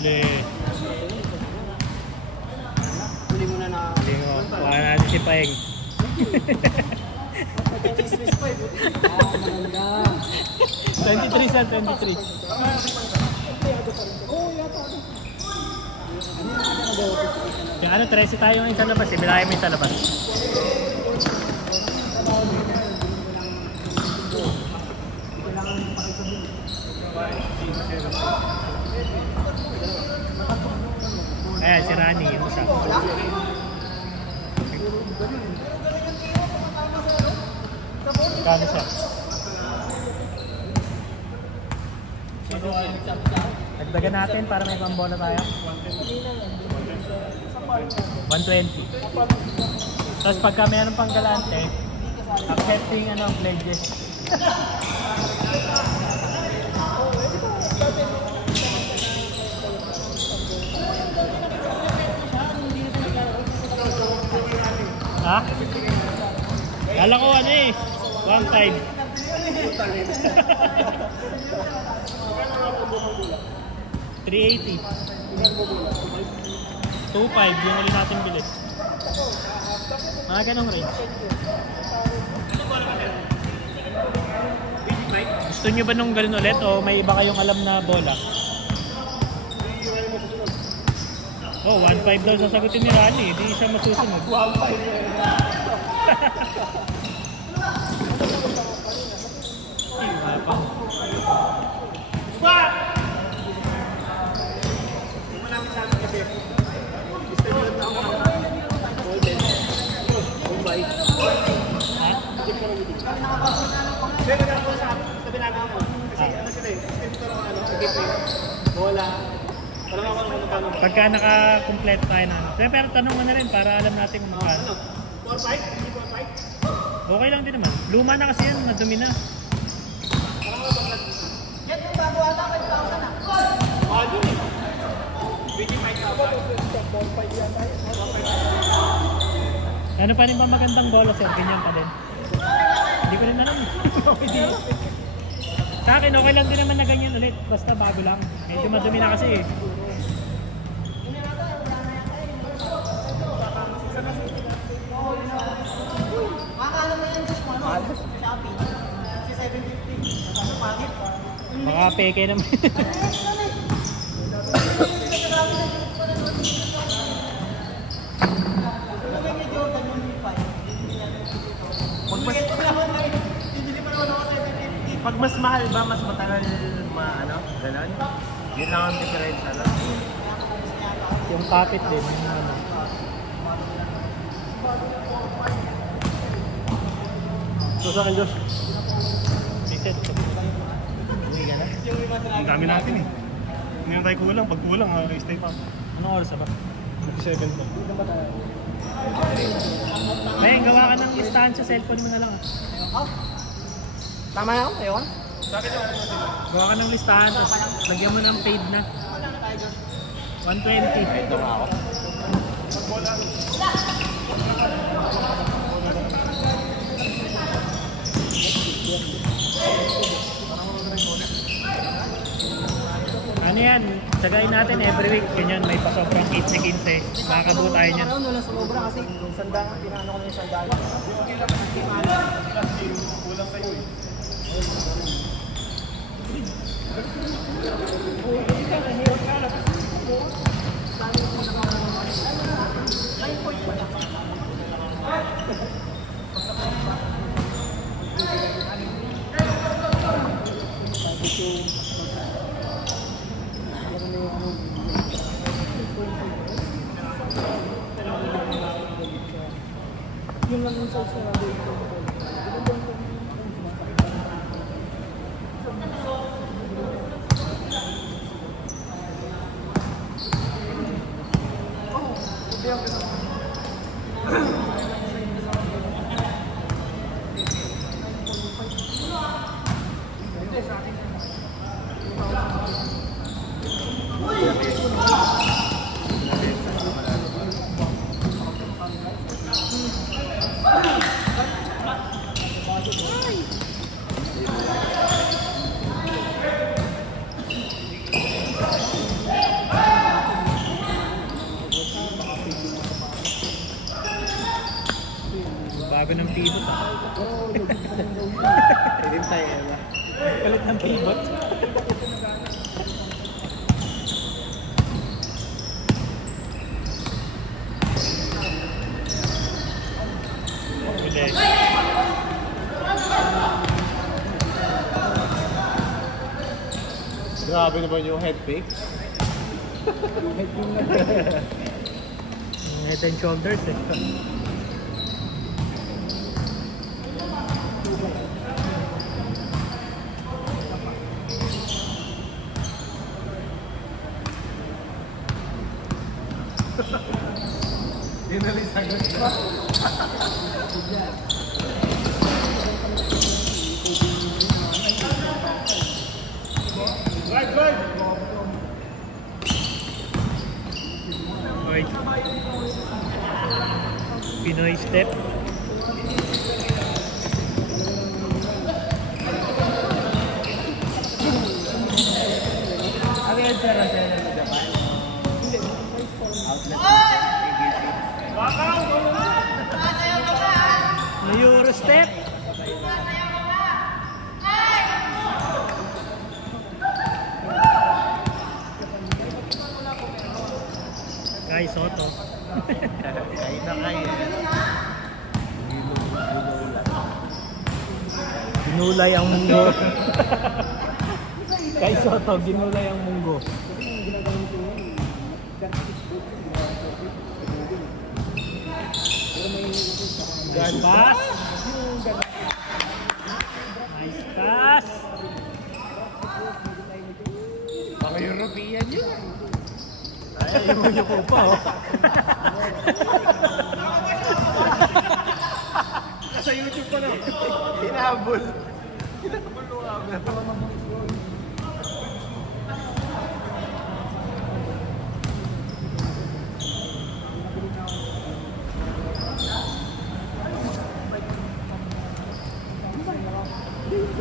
Huli. Huli mo na na. Huli mo. Kuha natin si Paeng. Chismis pa eh. Ah, maganda. 23 sa 23. Kaya ano, 13 tayo yung isa labas. Bilayan mo yung isa labas. Ayan, si Rani yung isa. Kano siya? Dagdagan natin para may pambola tayo. 120. Tapos pagka mayroon pang galante, accepting pledges. Ha? Kala ko one time. 380. 2.5 yung ulit natin bilis. Mga ganong range. Gusto nyo ba nung ganun ulit o may iba kayong alam na bola? Oh, 1.5 daw sasagutin ni Rani. Hindi siya masusunod. 1.5. Pagka naka-complete tayo na pero tanong mo na rin para alam natin kung magkano. 4.5? Okay lang din naman. Luma na kasi yan, nadumi na. Yan yung bago ata, 5,000 na. Yun eh. 25,000. Ano pa rin ba magandang bola sir? Ganyan pa din. Hindi ko rin alam. Sa akin, okay lang din naman na ganyan ulit. Basta bago lang. Medyo madumi na kasi eh. Baka peke naman. Pag mas mahal ba, mas matagal gano'n? Yun lang ang difference, Yung kapit din. So sa akin, Josh. Bisit. Ang dami natin eh. Ngayon tayo kulang. Pag kulang, stay pa. Anong oras ba? 57 po. May gawa ka ng listahan sa cellphone mo na lang. Tama na ako, ewan? Gawa ka ng listahan, tapos lagyan mo ng paid na. 120. Paid na ako. Ano yan? Tagayin natin every week. Ganyan, may pasobrang 15. Makakabuo tayo niyan. Wala sumobra kasi sandaan, pinaano ko na yung sandaan. Kulang sa'yo eh. Yun lang yung sauce na dito. pivot ah. Hinintay na. Palit ng pivot. Ulit. Grabe naman yung head fake. Head and shoulders eh. Yun na rin sagot ba? Okay. Pinoy step. Ano yan sir? Ano yan sa Japan? Outlet. Euro step. Guys, Soto. Kahit na kayo. Ginulay ang munggo. Guys, Soto, ginulay ang munggo. Nice pass. Nice pass. Mga European yun. Ay, yuko pa oh. Sa YouTube pa lang. Hinabol. Hinabol mo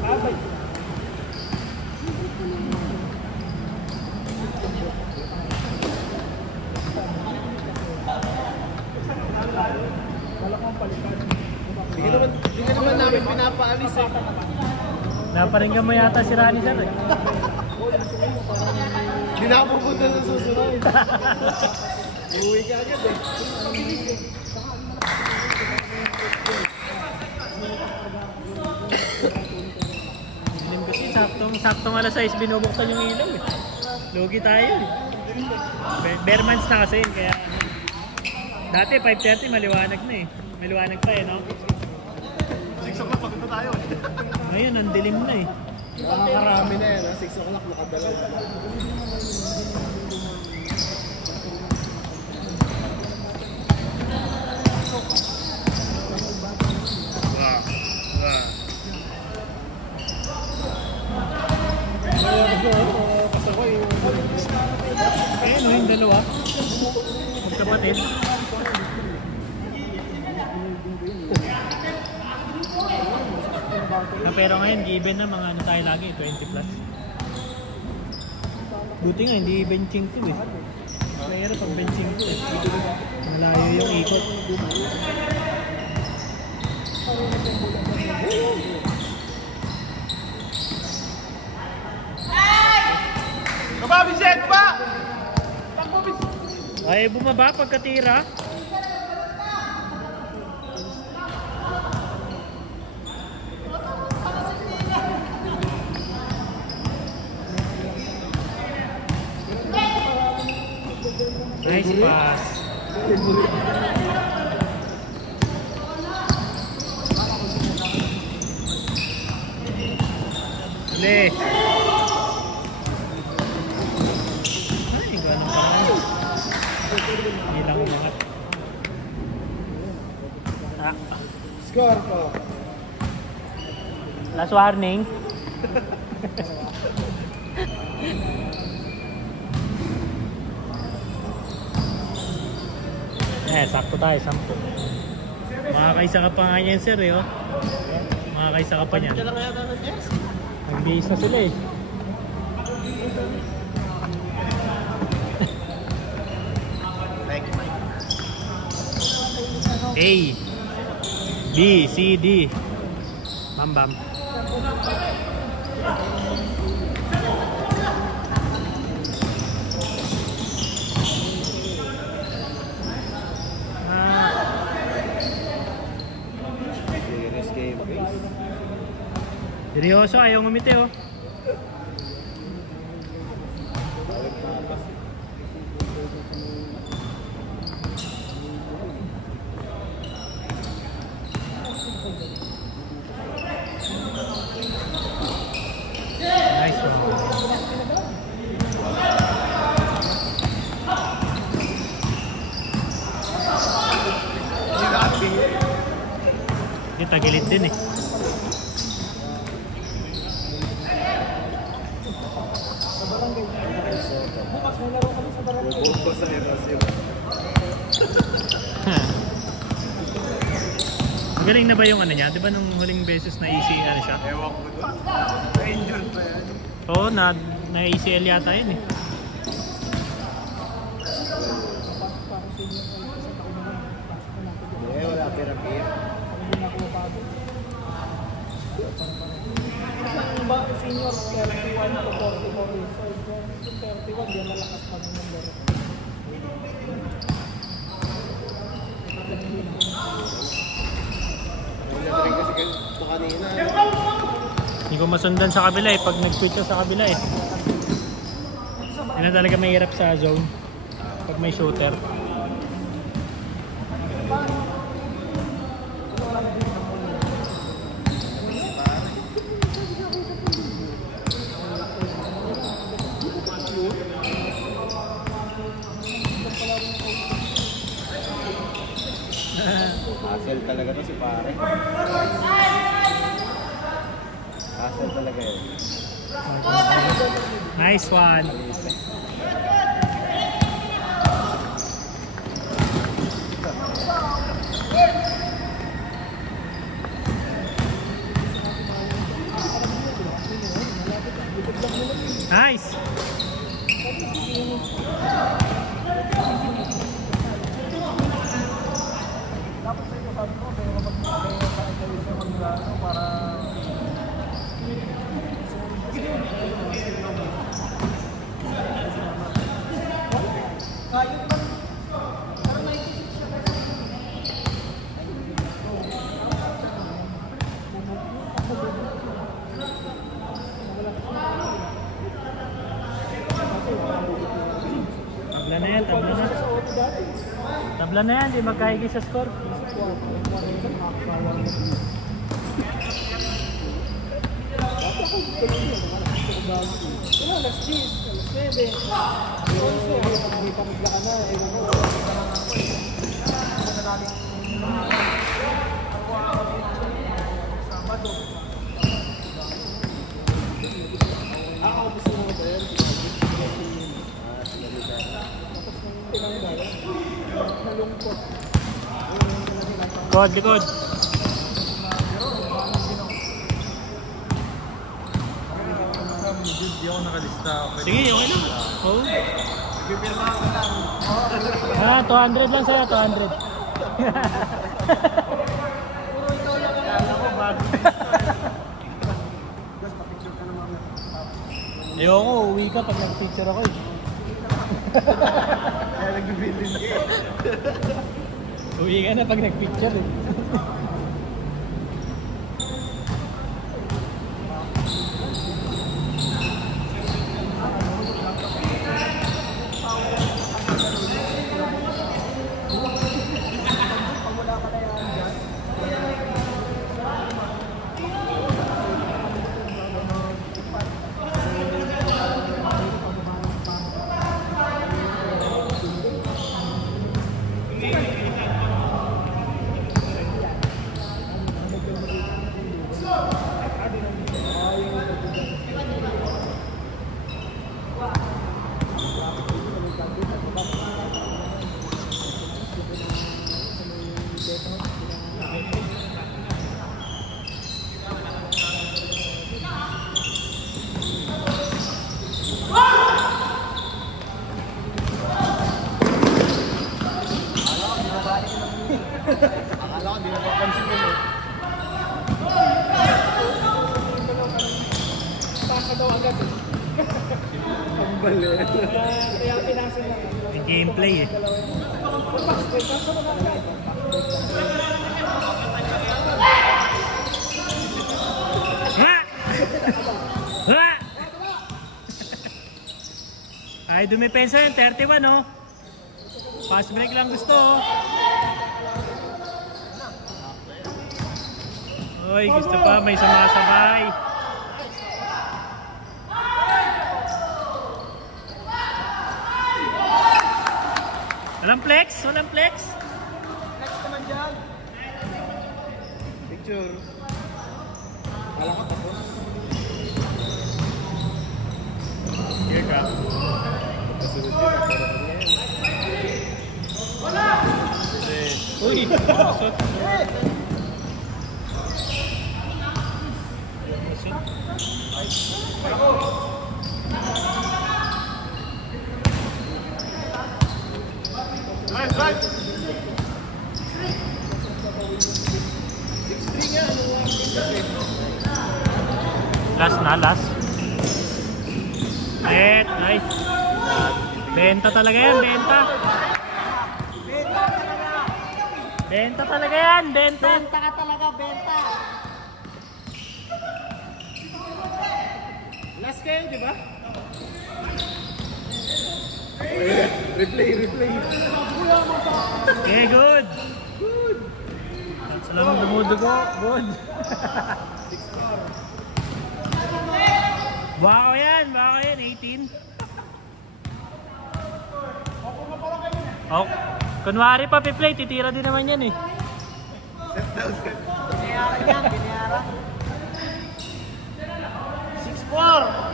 camera. Hindi ka naman namin pinapaalis eh. Naparinggan mo yata si Rani sir eh. Hindi na ako pupunta sa susunod. Uwi ka agad eh. Ilan kasi saktong alas 6 binubuksan yung ilaw eh. Lugi tayo eh. Bare months na kasi kaya dati 5:30 maliwanag na eh. Maliwanag pa eh no? 6 o'clock, pagpunta tayo. Ngayon, ang dilim na eh. Nakakarami na yan, 6 o'clock nakadalaw. Ayun yung dalawa. Magkapatid. Pero ngayon, given na mga ano tayo lagi, 20 plus. Buti nga, hindi benching to eh. Pero pag benching to eh. Malayo yung ikot. Kaba, Vicente pa! Ay, bumaba pagkatira. Nice pass. Uli. Ay, ganun pa naman. Hindi lang umangat. Ah. Score po. Last warning. Sakto tayo, 10. Makakaisa ka pa nga yan, sir, eh, oh. Makakaisa ka pa niyan. Kailan kaya naman yes? Nag-base na sila, eh. Thank you, Mike. Hey! B, C, D. Bam bam. Serious game, guys. Seryoso, ayaw ngumiti oh. Nice one. Ito, tagilid din eh. Buko sa erosyo. Magaling na ba yung ano niya? Di ba nung huling beses na ECL siya? Ewan ko doon. Na-injured pa yan. Oo, na-ECL yata yun eh. Eh, wala pira-pira. Senior 31 to 44 years old. So 31, yan malakas pa ng number. Wala rin kasi ito kanina. Hindi ko masundan sa kabila eh. Pag nag-quit ka sa kabila eh. Yun na talaga mahirap sa zone. Pag may shooter. Hassle talaga to si pare. Hassle talaga yun. Nice one. Nice. Tabla na yan, tabla na. Tabla na yan, di magkaigi sa score. Alas 10, alas 9, alas 11, hindi pa maglaan na. Likod, likod. Hindi ako nakalista. Sige, okay lang. Oo. Ah, 200 lang sa'yo, 200. Ayoko, uwi ka pag nag-picture ako eh. Kaya nag-building ka eh. Uwi ka na pag nag-picture eh. Kaya pinasin lang. Yung gameplay eh. Fast break, kaso wala na ito. Ha! Ha! Ay, dumipensa yun. 31 oh. Fast break lang gusto oh. Oy, gusto pa. May sumasabay. Walang flex? Walang flex? Next naman dyan. Picture. Kala ko tapos. Here ka. Kasunod yun. Wala! Uy! Shot. Right, right. Last na, last. Net, nice. Benta talaga yan, benta. Benta talaga yan, benta. Benta ka talaga, benta. Last kayo, di ba? Replay. Okay, good. Salam dumudugo, good. Baka yan, 18. Oh, kunwari pa piplay, titira din naman yan eh. Binayaran yan, binayaran. 6-4.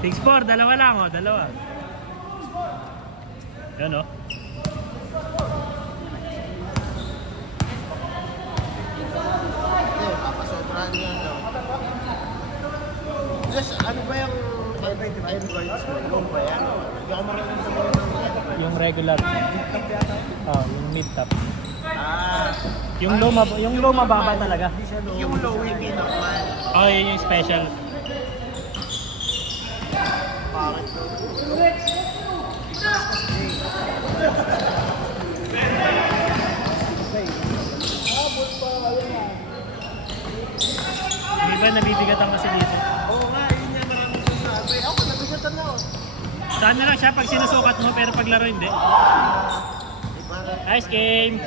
6-4, dalawa lang oh, dalawa. Yan oh. Papasobrahan yan daw. Just, ano ba yung Androids mo? Low ba yan? Hindi ako marunong sa mga Yung regular. Oh, yung mid-top. Ah, Yung low mababa talaga. yung low hindi normal. Oh, yun yung special. Bakit to? Hindi ba nabibigatan kasi dito? Oo nga, yun yan maraming sasabi. Ako, nabigatan na ako. Saan na lang siya pag sinusukat mo pero paglaro hindi? Iba Nice game!